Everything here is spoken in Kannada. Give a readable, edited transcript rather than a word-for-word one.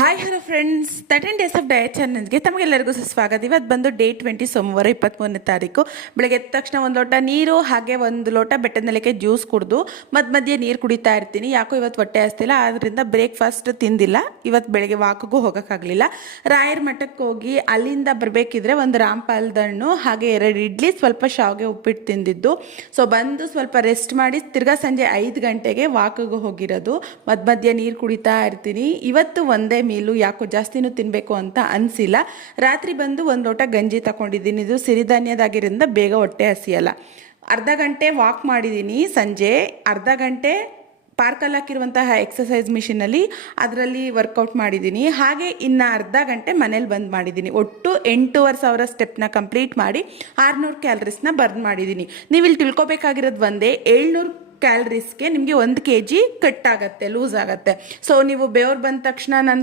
Hi hello friends, 13 days of diet ಚಾನಲ್ಗೆ ತಮಗೆಲ್ಲರಿಗೂ ಸ್ವಾಗತ. ಇವತ್ತು ಬಂದು ಡೇ 20 ಸೋಮವಾರ 23ನೇ ತಾರೀಕು. ಬೆಳಗ್ಗೆ ಎದ್ದ ತಕ್ಷಣ ಒಂದು ಲೋಟ ನೀರು ಹಾಗೆ ಒಂದು ಲೋಟ ಬೆಟ್ಟದ ನೆಲಕ್ಕೆ ಜ್ಯೂಸ್ ಕುಡಿದು ಮಧ್ಯೆ ನೀರು ಕುಡಿತಾ ಇರ್ತೀನಿ. ಯಾಕೋ ಇವತ್ತು ಹೊಟ್ಟೆ ಹಸ್ತಿಲ್ಲ, ಆದ್ದರಿಂದ ಬ್ರೇಕ್ಫಾಸ್ಟ್ ತಿಂದಿಲ್ಲ. ಇವತ್ತು ಬೆಳಗ್ಗೆ ವಾಕಿಗೂ ಹೋಗೋಕ್ಕಾಗಲಿಲ್ಲ. ರಾಯರ ಮಠಕ್ಕೆ ಹೋಗಿ ಅಲ್ಲಿಂದ ಬರಬೇಕಿದ್ರೆ ಒಂದು ರಾಮ್ಪಾಲ್ದ ಹಣ್ಣು ಹಾಗೆ 2 ಇಡ್ಲಿ, ಸ್ವಲ್ಪ ಶಾವಿಗೆ ಉಪ್ಪಿಟ್ಟು ತಿಂದಿದ್ದು. ಸೊ ಬಂದು ಸ್ವಲ್ಪ ರೆಸ್ಟ್ ಮಾಡಿ ತಿರ್ಗಾ ಸಂಜೆ 5 ಗಂಟೆಗೆ ವಾಕಿಗೂ ಹೋಗಿರೋದು. ಮಧ್ಯೆ ನೀರು ಕುಡಿತಾ ಇರ್ತೀನಿ. ಇವತ್ತು ಒಂದೇ ಮೀಲು, ಯಾಕೋ ಜಾಸ್ತಿನೂ ತಿನ್ನಬೇಕು ಅಂತ ಅನಿಸಿಲ್ಲ. ರಾತ್ರಿ ಬಂದು ಒಂದು ಲೋಟ ಗಂಜಿ ತಗೊಂಡಿದ್ದೀನಿ. ಇದು ಸಿರಿಧಾನ್ಯದಾಗಿರೋದ್ರಿಂದ ಬೇಗ ಹೊಟ್ಟೆ ಹಸಿಯಲ್ಲ. ಅರ್ಧ ಗಂಟೆ ವಾಕ್ ಮಾಡಿದ್ದೀನಿ. ಸಂಜೆ ಅರ್ಧ ಗಂಟೆ ಪಾರ್ಕಲ್ಲಿ ಹಾಕಿರುವಂತಹ ಎಕ್ಸಸೈಸ್ ಮಿಷಿನಲ್ಲಿ ಅದರಲ್ಲಿ ವರ್ಕೌಟ್ ಮಾಡಿದ್ದೀನಿ. ಹಾಗೆ ಇನ್ನು ಅರ್ಧ ಗಂಟೆ ಮನೇಲಿ ಬಂದ್ ಮಾಡಿದ್ದೀನಿ. ಒಟ್ಟು 8,500 ಸ್ಟೆಪ್ನ ಕಂಪ್ಲೀಟ್ ಮಾಡಿ 600 ಕ್ಯಾಲರೀಸ್ನ ಬರ್ನ್ ಮಾಡಿದ್ದೀನಿ. ನೀವು ಇಲ್ಲಿ ತಿಳ್ಕೊಬೇಕಾಗಿರೋದು ಒಂದೇ, 700 ಕ್ಯಾಲರೀಸ್ಗೆ ನಿಮಗೆ 1 kg ಕಟ್ ಆಗುತ್ತೆ, ಲೂಸ್ ಆಗುತ್ತೆ. ಸೊ ನೀವು ಬೆವರು ಬಂದ ತಕ್ಷಣ ನಾನು